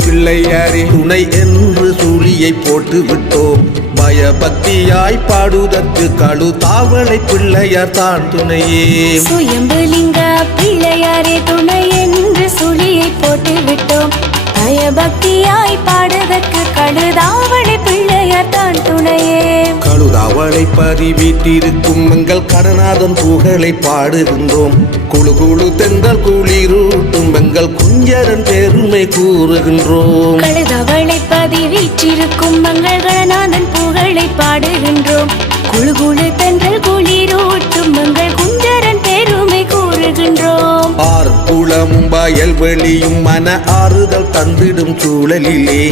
பிள்ளையாரே துணை என்று சூழியை போட்டு விட்டோம். பயபக்தியாய் பாடுதற்கு கழு தாவளை பிள்ளையார் தான் துணையே. சுயம்புலிங்க பிள்ளையாரே துணை என்று சூழியை போட்டு விட்டோம். பயபக்தியாய் பாடுதற்கு கழுதாவளை பிள்ளையார் தான் துணையே. கழுதாவளை பதிவிட்டிருக்கும் எங்கள் கடநாதன் புகழை பாடுகின்றோம். குழு குழு தென்றல் குளிரூட்டும் எங்கள் குஞ்சரன் பெருமை கூறுகின்றோம். கழுதாவளை பதிவிட்டிருக்கும் எங்கள் கடநாதன் புகழை பாடுகின்றோம். குழு குழு தென்றல் குளிரூட்டும் எங்கள் குஞ்சரன் பெருமை கூறுகின்றோம். ஆறு குளமும் வயல்வெளியும் மன ஆறுதல் தந்திடும் சூழலிலே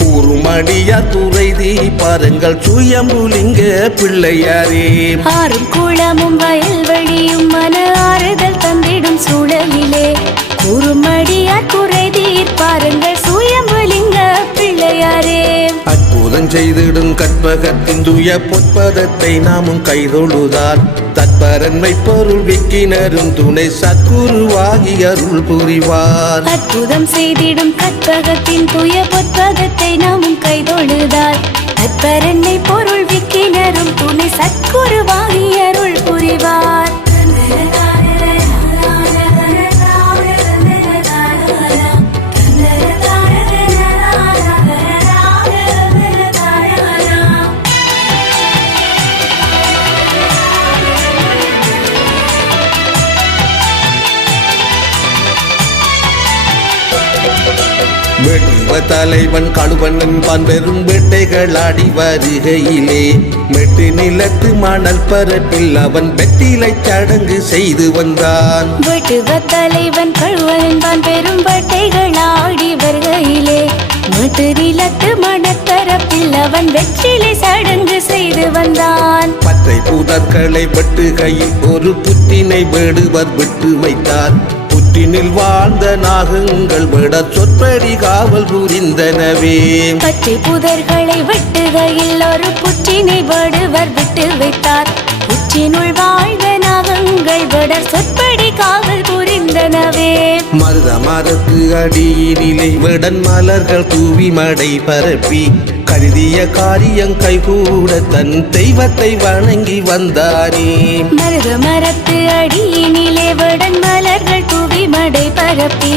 கூறுமடியார் துறைதி பாருங்கள் சுயம்புலிங்க பிள்ளையாரே. ஆறும் குளமும் வயல்வெளியும் மன ஆறுதல் தந்திடும் சூழலிலே கூறுமடியார் குறைதி பாருங்கள் சுயம்புலிங்க பிள்ளையாரே. அற்புதம் செய்திடும் கற்பகத்தின் துய பொற்பதத்தை நாமும் கைதொழுதால் தற்பரன்மை பொருள் விக்கினரும் துணை சத்குருவாகி அருள் புரிவார். அற்புதம் செய்திடும் கற்பகத்தின் துய பொற்பதத்தை நாமும் கைதொழுதால் தற்பரன்மை பொருள் விக்கினரும் துணை சத்குருவாகி அருள் புரிவார். வெட்டுவ தலைவன் கழுவன் என்பான் பெரும் வேட்டைகள் ஆடி வருகையிலே மெட்டு நிலத்து மணல் பரப்பில் அவன் வெற்றிலை சடங்கு செய்து வந்தான். வெட்டுவ தலைவன் கழுவன் என்பான் பெரும் வேட்டைகள் ஆடி வருகையிலே மெட்டு நிலத்து மணற்பரப்பில் அவன் வெற்றிலை சடங்கு செய்து வந்தான். பற்றை புதர்களை வெட்டுகையில் ஒரு புற்றினை வேடுவர் விட்டு வைத்தார். புற்றினில் வாழ்ந்த நாகங்கள் விட சொற்படி காவல் புரிந்தனவே. பச்சை புதர்களை வெட்டுகையில் ஒரு புற்றினை வேடுவர் விட்டு வைத்தார். புற்றினுள் வாழ்ந்த நாகங்கள் விட சொற்படி காவல் புரிந்தனவே. மருத மரத்து அடியினிலே விடன் மலர்கள் தூவி மடை பரப்பி கருதிய காரியம் கைகூட தன் தெய்வத்தை வணங்கி வந்தானே. மருத மரத்து அடியினிலே விடன் மலர்கள் தூவி மடை பரப்பி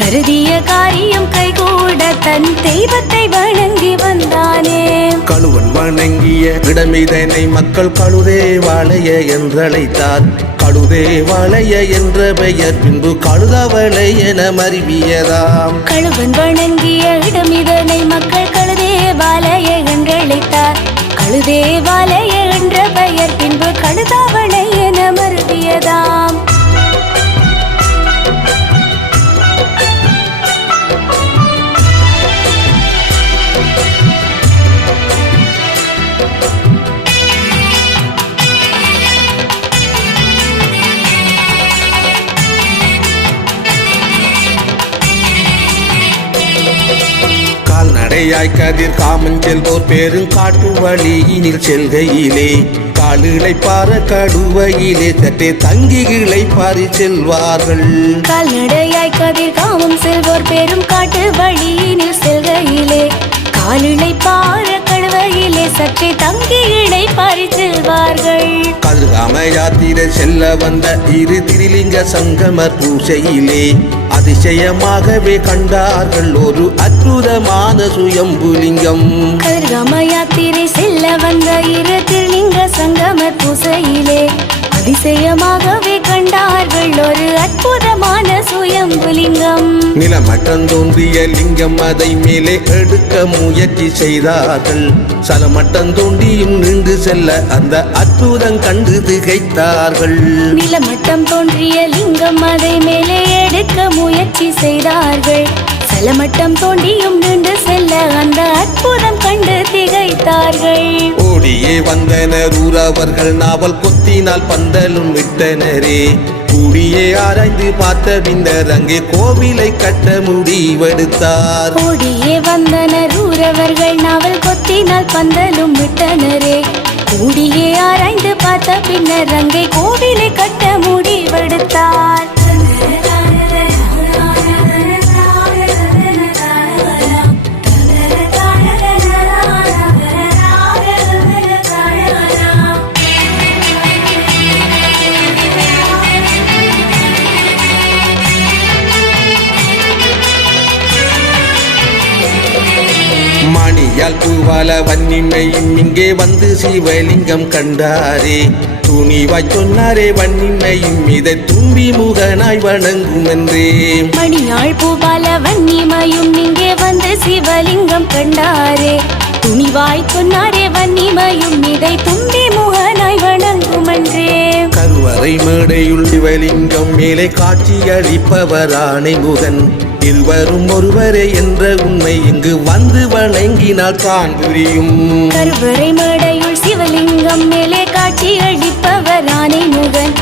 கருதிய காரியம் கைகூட தன் தெய்வத்தை வணங்கி வந்தானே. கழுவன் வணங்கிய இடமிதனை மக்கள் கழுதேவாளைய என்றழைத்தார். கழுதேவாளைய என்ற பெயர் பின்பு கழுதாவளை என மருவியதாம். கழுவன் வணங்கிய இடமிதனை மக்கள் கழுதேவாளைய என்றழைத்தார். கழுதேவாளைய என்ற பெயர் பின்பு கழுதாவளை என மருவியதாம். கால்நடையாய் கதிர் காமன் செல்வோர் பெருங்காட்டு வழியினில் செல்கையிலே காலிலை பார கடுவையிலே சற்றே தங்கிகளை பாரி செல்வார்கள். கால்நடையாய் கதிர் காமம் செல்வோர் பெரும் காட்டு வழியினில் செல்கையிலே காலிலை பார கடுவையிலே சற்றே தங்கிகளை பாரி செல்வார்கள். கதிர்காம யாத்திரை செல்ல வந்த இரு திரிலிங்க சங்கமர் பூசையிலே அதிசயமாகவே கண்டார்கள் ஒரு அற்புதமான சுயம்புலிங்கம். கதிர்காம யாத்திரை செல்ல வந்த இரு திருலிங்க சங்கமர் பூசையிலே அதிசயமாகவே கண்டார்கள் ஒரு அற்புதமான சுயம்புலிங்கம். நிலமட்டம் தோன்றிய லிங்கம் அதை மேலே எடுக்க முயற்சி செய்தார்கள். சலமட்டம் தோண்டியும் நின்று செல்ல அந்த அற்புதம் கண்டு திகைத்தார்கள். நிலமட்டம் தோன்றிய லிங்கம் அதை மேலே எடுக்க முயற்சி செய்தார்கள். சலமட்டம் தோண்டியும் நின்று செல்ல அந்த அற்புதம் கண்டு திகைத்தார்கள். ஓடியே வந்தனர் ஊரவர்கள் நாவல் கொத்தினால் பந்தலும் விட்டனரே. கூடியே ஆராய்ந்து பார்த்த பின்னர் அங்கே கோவிலை கட்ட முடிவெடுத்தார். ஓடியே வந்தனர் ஊரவர்கள் நாவல் கொத்தினால் பந்தலும் விட்டனரே. கூடியே ஆராய்ந்து பார்த்த பின்னர் அங்கே கோவிலை கட்ட முடிவெடுத்தார். மணியால் பூவால வன்னிமையும் இங்கே வந்து சிவலிங்கம் கண்டாரே. துணிவாய் சொன்னாரே வன்னிமையும் இதை தும்பி முகனாய் வணங்கும் என்றே. மணியாள் பூபால வன்னிமையும் இங்கே வந்து சிவலிங்கம் கண்டாரே. துணிவாய் சொன்னாரே வன்னிமையும் இதை தும்பி முகனாய் வணங்கும் என்றே. கருவறை மேடையுள் சிவலிங்கம் மேலே காட்சி அளிப்பவரானை முகன். இருவரும் ஒருவரே என்ற உண்மை இங்கு வந்து வணங்கினால் தான் புரியும். கருவறை மேடையுள் சிவலிங்கம் மேலே காட்சி அளிப்பவர் ஆனை முகன்.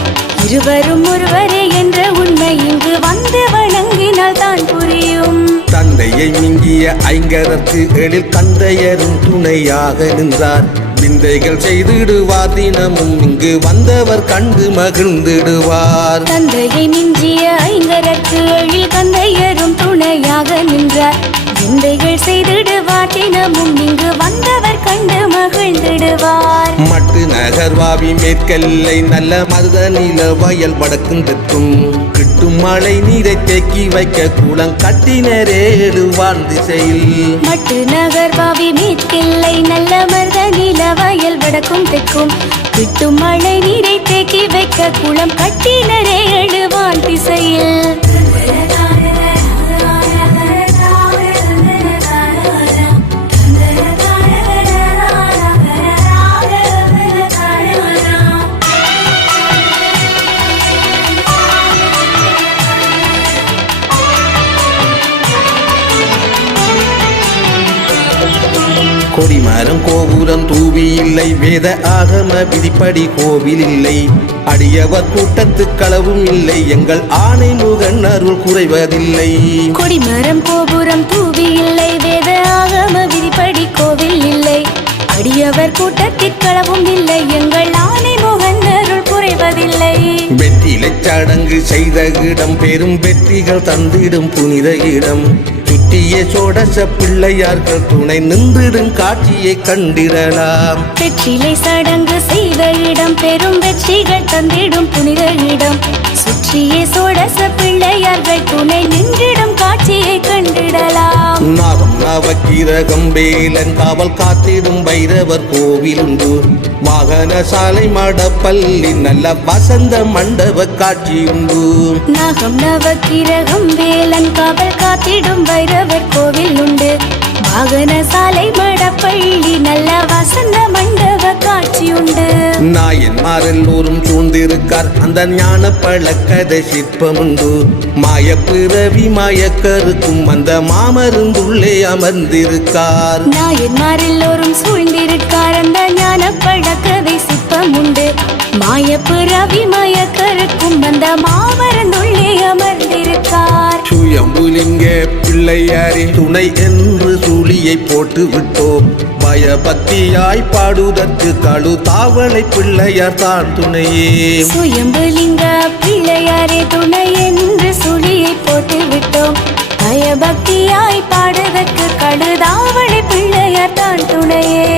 இருவரும் ஒருவரே என்ற உண்மை இங்கு வந்து வணங்கினால் தான் புரியும். தந்தையை மிஞ்சிய ஐங்கரத்து எழில் தந்தையரும் துணையாக நின்றார். விந்தைகள் செய்திடுவார் தினமும் இங்கு வந்தவர் கண்டு மகிழ்ந்திடுவார். தந்தையை மிஞ்சிய ஐங்கரத்து எழில் தந்தையரும் துணையாக நின்றார். விந்தைகள் செய்திடுவார் தினமும் இங்கு வந்தவர் கண்டு மகிழ்ந்திடுவார். மட்டு நகர்வாவி மேற்கல்லை நல்ல மருத நில வயல் வடக்கும் தெற்கும் கிட்டும் மழை நீரை தேக்கி வைக்க குளம் கட்டினரே எழுவான் திசையில். மட்டு நகர்வாவி மேற்கில்லை நல்ல மருத நில வயல் வடக்கும் தெற்கும் கிட்டும் மழை நீரை தேக்கி வைக்க குளம் கட்டினரே எழுவான் திசையில். கொடிமரம் கோபுரம் தூவி இல்லை வேத ஆகம விதிப்படி கோவில் இல்லை. அடியவர் கூட்டத்து களவும் இல்லை எங்கள் ஆணை முகன் அருள் குறைவதில்லை. கொடிமரம் கோபுரம் தூவி இல்லை வேத ஆகம விதிப்படி கோவில் இல்லை. அடியவர் கூட்டத்திற்களவும் இல்லை எங்கள் ஆணை முகன் அருள் குறைவதில்லை. வெற்றிலை சடங்கு செய்த இடம் பெரும் வெற்றிகள் தந்திடும் புனித இடம். சுற்றிய சோடச பிள்ளையார்கள் துணை நின்றிடும் காட்சியை கண்டிடலாம். வெற்றிலை சடங்கு செய்த இடம் பெரும் வெற்றிகள் தந்திடும் புனித இடம். சுற்றிய சோடச பிள்ளையார்கள் துணை நின்றிடும் காட்சியை கண்டிடலாம். நாகம் நவக்கிரகம் வேலன் காவல் காத்திடும் பைரவர் கோவிலுண்டு. வாகன சாலை மடப்பள்ளி நல்ல வசந்த மண்டப காட்சியுண்டு. நாகம் நவக்கிரகம் வேலன் காவல் காத்திடும் பைரவர் கோவில் உண்டு. வாகன சாலை மடப்பள்ளி நல்ல வசந்த மண்டப காட்சியுண்டு. நாயன்மார் எல்லோரும் சூழ்ந்திருக்கார் அந்த ஞான பழக்கதை சிற்பமுண்டு. மாயப்பிறவி மாயக்கருக்கும் அந்த மாமருந்துள்ளே அமர்ந்திருக்கார். நாயன்மார் எல்லோரும் சூழ்ந்திருக்கார் அந்த ஞான பழக்கதை சிற்பம் உண்டு. மாயப்பிறவி மாயக்கருக்கும் அந்த மாமருந்துள்ளே அமர்ந்திருக்கார். சுயம்புலிங்க பிள்ளையாரே துணை என்று சூழியை போட்டு விட்டோம். பயபக்தியாய் பாடுதற்கு கழு தாவளை பிள்ளையார் தான் துணையே. சுயம்புலிங்க பிள்ளையாரே துணை என்று சுழியை போட்டு விட்டோம். பயபக்தியாய் பாடுதற்கு கழுதாவளை பிள்ளையார் தான் துணையே.